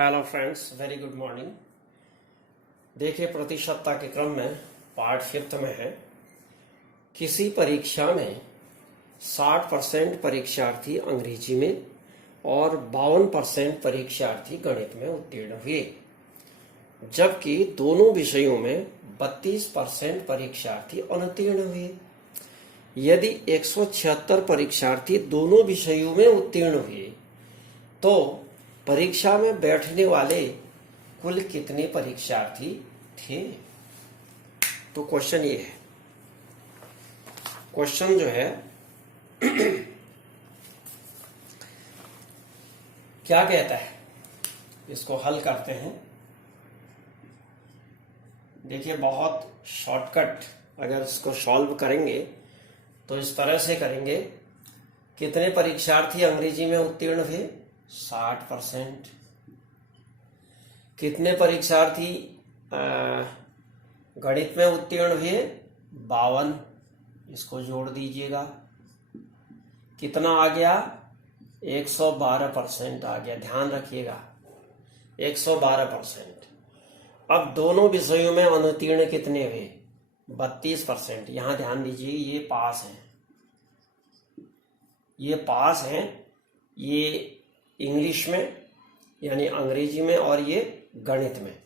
Hello friends, very good morning. देखिए, प्रतिशतता के क्रम में पार्ट 5 में है। किसी परीक्षा में 60% परीक्षार्थी अंग्रेजी में और 52% परीक्षार्थी गणित में उत्तीर्ण हुए, जबकि दोनों विषयों में 32% परीक्षार्थी अनुत्तीर्ण हुए। यदि 176 परीक्षार्थी दोनों विषयों में उत्तीर्ण हुए तो परीक्षा में बैठने वाले कुल कितने परीक्षार्थी थे? तो क्वेश्चन ये है। क्वेश्चन जो है क्या कहता है, इसको हल करते हैं। देखिए, बहुत शॉर्टकट, अगर इसको सॉल्व करेंगे तो इस तरह से करेंगे। कितने परीक्षार्थी अंग्रेजी में उत्तीर्ण हुए? 60%। कितने परीक्षार्थी गणित में उत्तीर्ण हुए? 52। इसको जोड़ दीजिएगा। कितना आ गया? 112% आ गया। ध्यान रखिएगा, 112%। अब दोनों विषयों में अनुत्तीर्ण कितने हुए? 32%। यहां ध्यान दीजिए, ये पास हैं, ये पास हैं। ये इंग्लिश में यानी अंग्रेजी में और ये गणित में,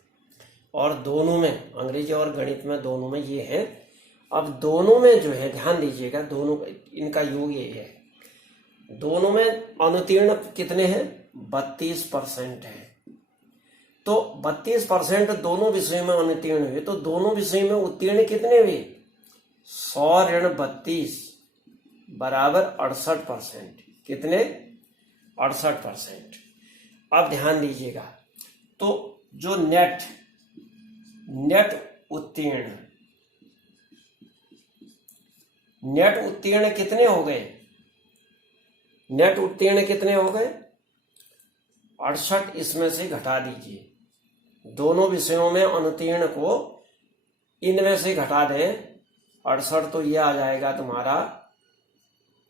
और दोनों में, अंग्रेजी और गणित में, दोनों में ये है। अब दोनों में जो है, ध्यान दीजिएगा, दोनों इनका योग ये है। दोनों में अनुत्तीर्ण कितने हैं? 32% है। तो 32% दोनों विषयों में अनुत्तीर्ण हुए, तो दोनों विषयों में उत्तीर्ण कितने हुए? 100 ऋण 32 बराबर 68%। कितने? 68%। अब ध्यान दीजिएगा, तो जो नेट उत्तीर्ण कितने हो गए? नेट उत्तीर्ण कितने हो गए? 68। इसमें से घटा दीजिए, दोनों विषयों में अनुत्तीर्ण को इनमें से घटा दें। 68 तो ये आ जाएगा तुम्हारा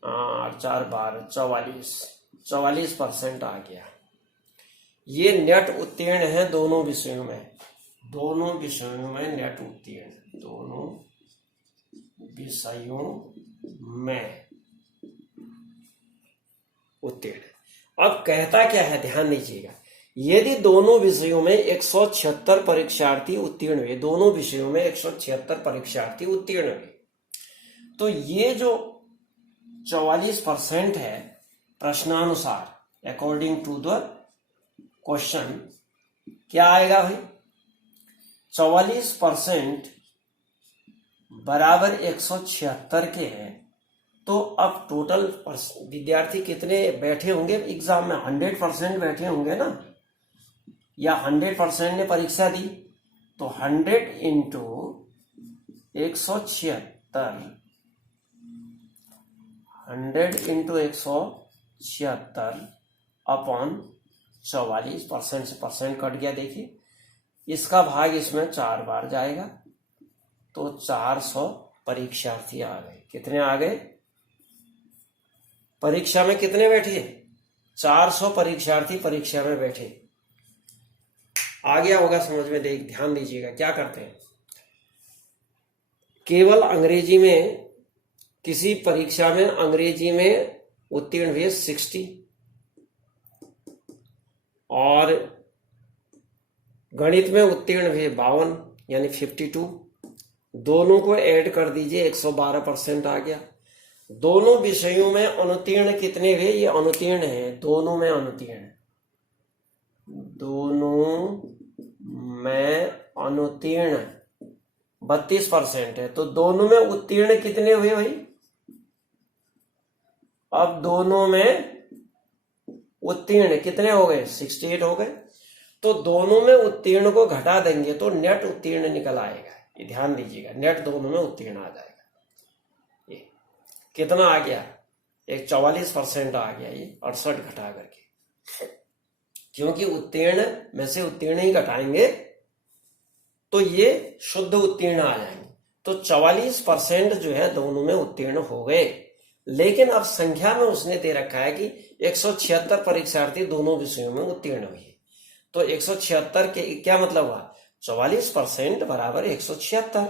8 4 12 44% आ गया। ये नेट उत्तीर्ण है दोनों विषयों में। दोनों विषयों में नेट उत्तीर्ण, दोनों विषयों में उत्तीर्ण। अब कहता क्या है, ध्यान दीजिएगा। यदि दोनों विषयों में 176 परीक्षार्थी उत्तीर्ण हुए, दोनों विषयों में 176 परीक्षार्थी उत्तीर्ण हुए, तो ये जो 44% है, प्रश्नानुसार अकॉर्डिंग टू द क्वेश्चन क्या आएगा भाई? 44% बराबर 176 के हैं। तो अब टोटल विद्यार्थी कितने बैठे होंगे एग्जाम में? 100% बैठे होंगे ना, या 100% ने परीक्षा दी। तो 100 इंटू 176, 100 इंटू 176 अपॉन 44%। से परसेंट कट गया। देखिए, इसका भाग इसमें 4 बार जाएगा, तो 400 परीक्षार्थी आ गए। कितने आ गए? परीक्षा में कितने बैठे? 400 परीक्षार्थी परीक्षा में बैठे। आ गया होगा समझ में? ध्यान दीजिएगा, क्या करते हैं। केवल अंग्रेजी में, किसी परीक्षा में अंग्रेजी में उत्तीर्ण हुए 60 और गणित में उत्तीर्ण हुए 52 यानी 52। दोनों को ऐड कर दीजिए, 112% आ गया। दोनों विषयों में अनुत्तीर्ण कितने हुए? ये अनुत्तीर्ण है, दोनों में अनुत्तीर्ण, दोनों में अनुत्तीर्ण 32% है। तो दोनों में उत्तीर्ण कितने हुए भाई? अब दोनों में उत्तीर्ण कितने हो गए? 68 हो गए। तो दोनों में उत्तीर्ण को घटा देंगे तो नेट उत्तीर्ण निकल आएगा। ये ध्यान दीजिएगा, नेट दोनों में उत्तीर्ण आ जाएगा। ये कितना आ गया? एक 44% आ गया। ये 68 घटा करके, क्योंकि उत्तीर्ण में से उत्तीर्ण ही घटाएंगे तो ये शुद्ध उत्तीर्ण आ जाएंगे। तो 44% जो है दोनों में उत्तीर्ण हो गए। लेकिन अब संख्या में उसने दे रखा है कि 176 परीक्षार्थी दोनों विषयों में उत्तीर्ण हुए। तो 176 के क्या मतलब हुआ, 44% बराबर 176।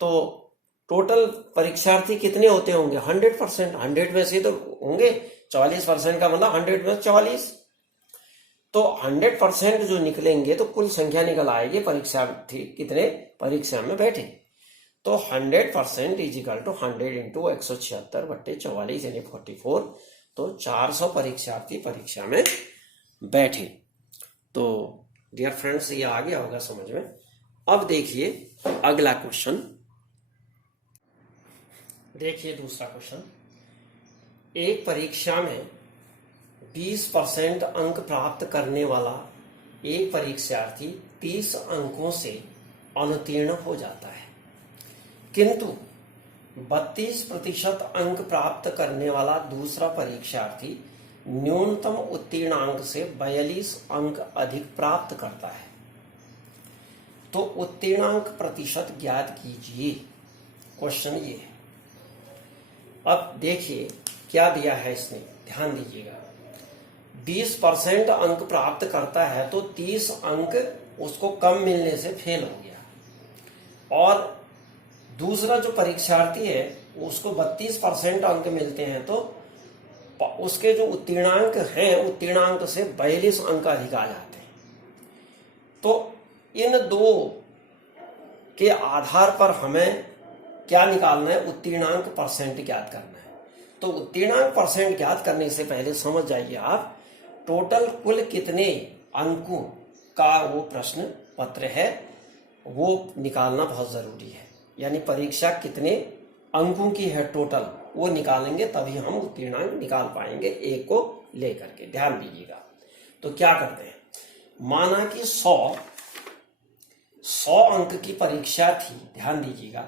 तो टोटल परीक्षार्थी कितने होते होंगे, 100%। 100 में से तो होंगे, 44% का मतलब 100 में 44। तो 100% जो निकलेंगे तो कुल संख्या निकल आएगी परीक्षार्थी कितने परीक्षा में बैठे। तो 100% इज इक्वल टू 100 इंटू 176/44 यानी 44। तो 400 परीक्षार्थी परीक्षा में बैठे। तो डियर फ्रेंड्स, ये आ गया होगा समझ में। अब देखिए अगला क्वेश्चन, देखिए दूसरा क्वेश्चन। एक परीक्षा में 20% अंक प्राप्त करने वाला एक परीक्षार्थी 30 अंकों से अनुत्तीर्ण हो जाता है, किंतु 32% अंक प्राप्त करने वाला दूसरा परीक्षार्थी न्यूनतम उत्तीर्णांक से 42 अंक अधिक प्राप्त करता है। तो उत्तीर्णांक प्रतिशत ज्ञात कीजिए। क्वेश्चन ये है। अब देखिए क्या दिया है इसने, ध्यान दीजिएगा। 20% अंक प्राप्त करता है तो 30 अंक उसको कम मिलने से फेल हो गया, और दूसरा जो परीक्षार्थी है उसको 32% अंक मिलते हैं, तो उसके जो उत्तीर्णांक हैं उत्तीर्णांक से 42 अंक अधिक आ जाते हैं। तो इन दो के आधार पर हमें क्या निकालना है, उत्तीर्णांक परसेंट ज्ञात करना है। तो उत्तीर्णांक परसेंट ज्ञात करने से पहले समझ जाइए आप, टोटल कुल कितने अंकों का वो प्रश्न पत्र है वो निकालना बहुत जरूरी है। यानी परीक्षा कितने अंकों की है टोटल, वो निकालेंगे तभी हम उत्तीर्णांक निकाल पाएंगे एक को लेकर के। ध्यान दीजिएगा। तो क्या करते हैं, माना कि 100 अंक की परीक्षा थी। ध्यान दीजिएगा,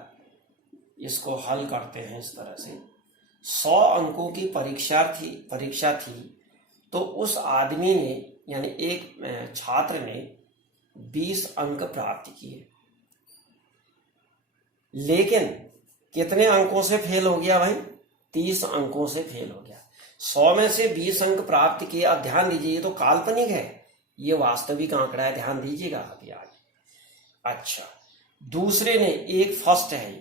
इसको हल करते हैं इस तरह से। 100 अंकों की परीक्षा थी, तो उस आदमी ने यानी एक छात्र ने 20 अंक प्राप्त किए, लेकिन कितने अंकों से फेल हो गया भाई, 30 अंकों से फेल हो गया। 100 में से 20 अंक प्राप्त किए। अब ध्यान दीजिए, ये तो काल्पनिक है, ये वास्तविक आंकड़ा है। ध्यान दीजिएगा अभी आगे। अच्छा, दूसरे ने, एक फर्स्ट है,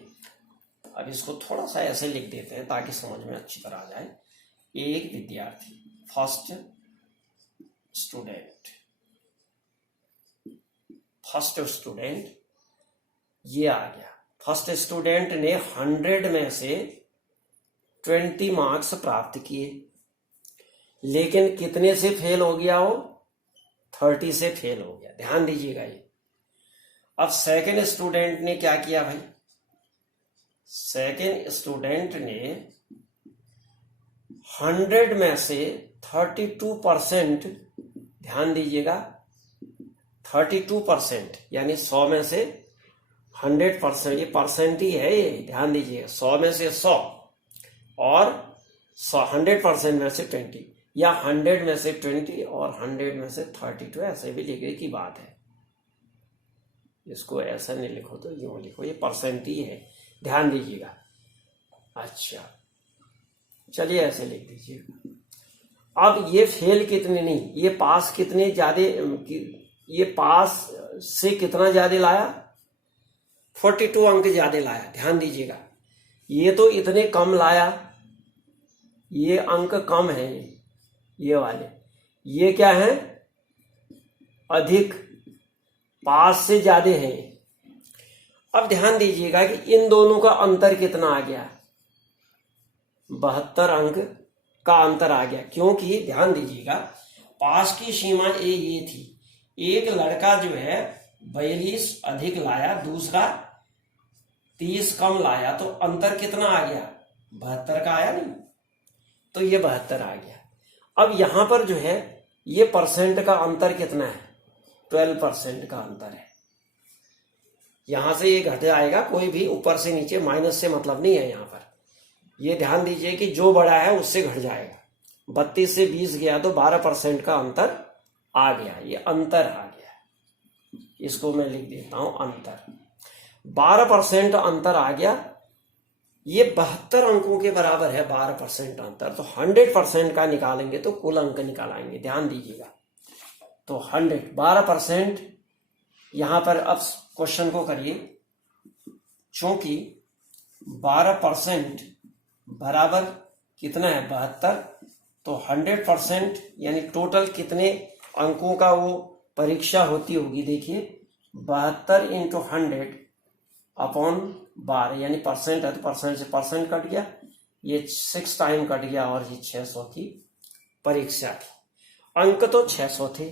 अब इसको थोड़ा सा ऐसे लिख देते हैं ताकि समझ में अच्छी तरह आ जाए। एक विद्यार्थी, फर्स्ट स्टूडेंट, ये आ गया। फर्स्ट स्टूडेंट ने 100 में से 20 मार्क्स प्राप्त किए, लेकिन कितने से फेल हो गया वो, 30 से फेल हो गया। ध्यान दीजिएगा ये। अब सेकेंड स्टूडेंट ने क्या किया भाई, सेकेंड स्टूडेंट ने 100 में से 32%, ध्यान दीजिएगा 32%, यानी 100 में से 100%, ये परसेंट ही है ये, ध्यान दीजिएगा। 100 में से 100 और 100% में से 20, या 100 में से 20 और 100 में से 32, ऐसे भी लिखने की बात है। इसको ऐसा नहीं लिखो तो यूं लिखो, ये परसेंट ही है, ध्यान दीजिएगा। अच्छा चलिए ऐसे लिख दीजिएगा। अब ये फेल कितने नहीं, ये पास कितने ज्यादा, ये पास से कितना ज्यादा लाया, 42 अंक ज्यादा लाया। ध्यान दीजिएगा, ये तो इतने कम लाया, ये अंक कम है, ये वाले, ये क्या है, अधिक, पास से ज्यादा है। अब ध्यान दीजिएगा कि इन दोनों का अंतर कितना आ गया, 72 अंक का अंतर आ गया। क्योंकि ध्यान दीजिएगा, पास की सीमा ये थी, एक लड़का जो है 42 अधिक लाया, दूसरा 30 कम लाया, तो अंतर कितना आ गया, 72 का आया नहीं, तो ये 72 आ गया। अब यहां पर जो है ये परसेंट का अंतर कितना है, 12% का अंतर है। यहां से ये घट जाएगा, कोई भी ऊपर से नीचे माइनस से मतलब नहीं है यहां पर। ये ध्यान दीजिए कि जो बड़ा है उससे घट जाएगा। 32 से 20 गया तो 12% का अंतर आ गया, ये अंतर आ गया। इसको मैं लिख देता हूं अंतर, 12% अंतर आ गया। ये 72 अंकों के बराबर है 12% अंतर, तो 100% का निकालेंगे तो कुल अंक निकालेंगे। ध्यान दीजिएगा, तो 12% यहां पर अब क्वेश्चन को करिए, चूंकि 12% बराबर कितना है 72, तो 100% यानी टोटल कितने अंकों का वो परीक्षा होती होगी, देखिए 72 इंटू 100 अपॉन 12 यानी परसेंट है तो परसेंट से परसेंट कट गया, ये 6 टाइम कट गया और ये 600 की परीक्षा थी। अंक तो 600 थे,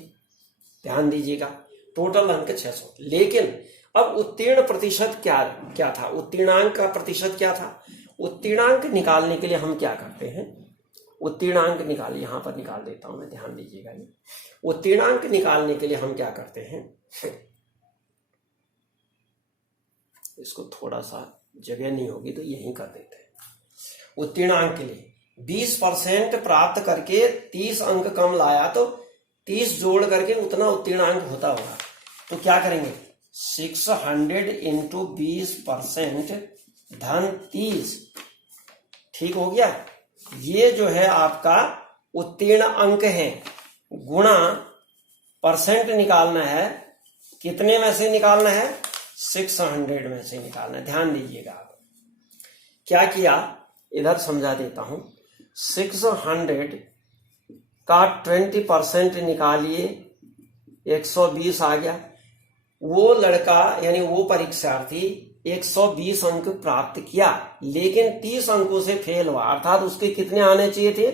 ध्यान दीजिएगा, टोटल अंक 600। लेकिन अब उत्तीर्ण प्रतिशत क्या था, उत्तीर्णांक का प्रतिशत क्या था। उत्तीर्णांक निकालने के लिए हम क्या करते हैं, उत्तीर्णांक निकाल, यहां पर निकाल देता हूं मैं, ध्यान दीजिएगा। ये उत्तीर्णांक निकालने के लिए हम क्या करते हैं, इसको थोड़ा सा जगह नहीं होगी तो यहीं कर देते हैं। उत्तीर्णांक के लिए 20% प्राप्त करके 30 अंक कम लाया तो 30 जोड़ करके उतना उत्तीर्णांक होता होगा, तो क्या करेंगे 600 इंटू 20% धन 30, ठीक हो गया। ये जो है आपका उत्तीर्ण अंक है, गुणा परसेंट निकालना है, कितने में से निकालना है 600 में से निकालना है। ध्यान दीजिएगा, आप क्या किया इधर समझा देता हूं। 600 का 20% निकालिए, 120 आ गया। वो लड़का यानी वो परीक्षार्थी 120 अंक प्राप्त किया, लेकिन 30 अंकों से फेल हुआ, अर्थात उसके कितने आने चाहिए थे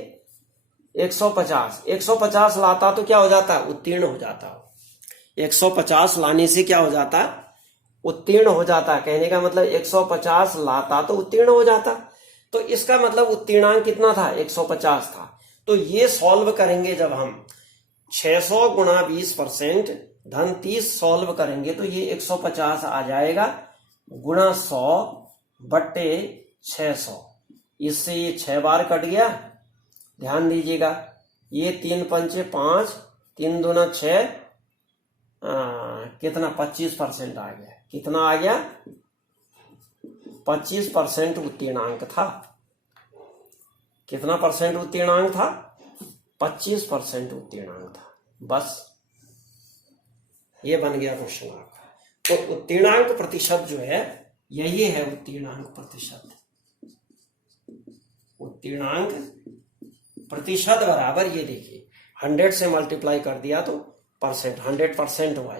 150। 150 लाता तो क्या हो जाता, उत्तीर्ण हो जाता। 150 लाने से क्या हो जाता, उत्तीर्ण हो जाता। कहने का मतलब 150 लाता तो उत्तीर्ण हो जाता, तो इसका मतलब उत्तीर्णांक कितना था 150 था। तो ये सॉल्व करेंगे जब हम 600 गुणा 20% धन 30 सॉल्व करेंगे तो ये 150 आ जाएगा, गुणा 100 बट्टे 600, इससे ये 6 बार कट गया। ध्यान दीजिएगा, ये 3 पंचे 5, 3 दूना 6, कितना 25% आ गया। कितना आ गया 25% उत्तीर्णांक था। कितना परसेंट उत्तीर्णांक था 25% उत्तीर्णांक था। बस ये बन गया क्वेश्चन आपका। तो उत्तीर्णांक प्रतिशत जो है यही है, उत्तीर्णांक प्रतिशत। उत्तीर्णांक प्रतिशत बराबर, ये देखिए 100 से मल्टीप्लाई कर दिया तो परसेंट, 100% हुआ।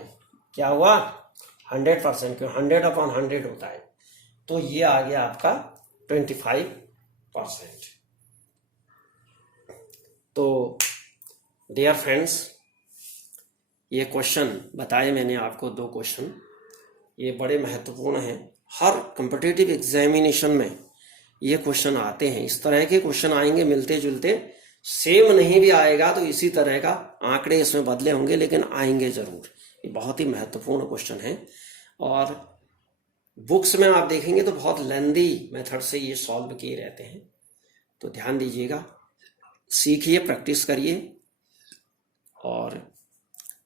क्या हुआ 100%, क्यों 100 अपॉन 100 होता है। तो ये आ गया आपका 25%। तो डियर फ्रेंड्स, ये क्वेश्चन बताए मैंने आपको, 2 क्वेश्चन, ये बड़े महत्वपूर्ण हैं। हर कॉम्पिटिटिव एग्जामिनेशन में ये क्वेश्चन आते हैं, इस तरह के क्वेश्चन आएंगे मिलते जुलते, सेम नहीं भी आएगा तो इसी तरह का आंकड़े इसमें बदले होंगे, लेकिन आएंगे जरूर। ये बहुत ही महत्वपूर्ण क्वेश्चन है और बुक्स में आप देखेंगे तो बहुत लेंदी मेथड से ये सॉल्व किए रहते हैं। तो ध्यान दीजिएगा, सीखिए, प्रैक्टिस करिए, और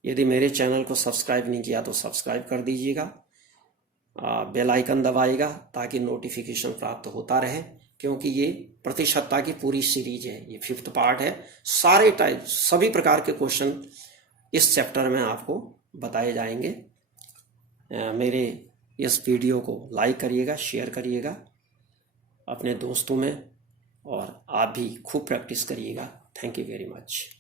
यदि मेरे चैनल को सब्सक्राइब नहीं किया तो सब्सक्राइब कर दीजिएगा, बेल आइकन दबाइएगा ताकि नोटिफिकेशन प्राप्त होता रहे, क्योंकि ये प्रतिशतता की पूरी सीरीज है, ये 5th पार्ट है। सारे टाइप सभी प्रकार के क्वेश्चन इस चैप्टर में आपको बताए जाएंगे। मेरे इस वीडियो को लाइक करिएगा, शेयर करिएगा अपने दोस्तों में, और आप भी खूब प्रैक्टिस करिएगा। Thank you very much.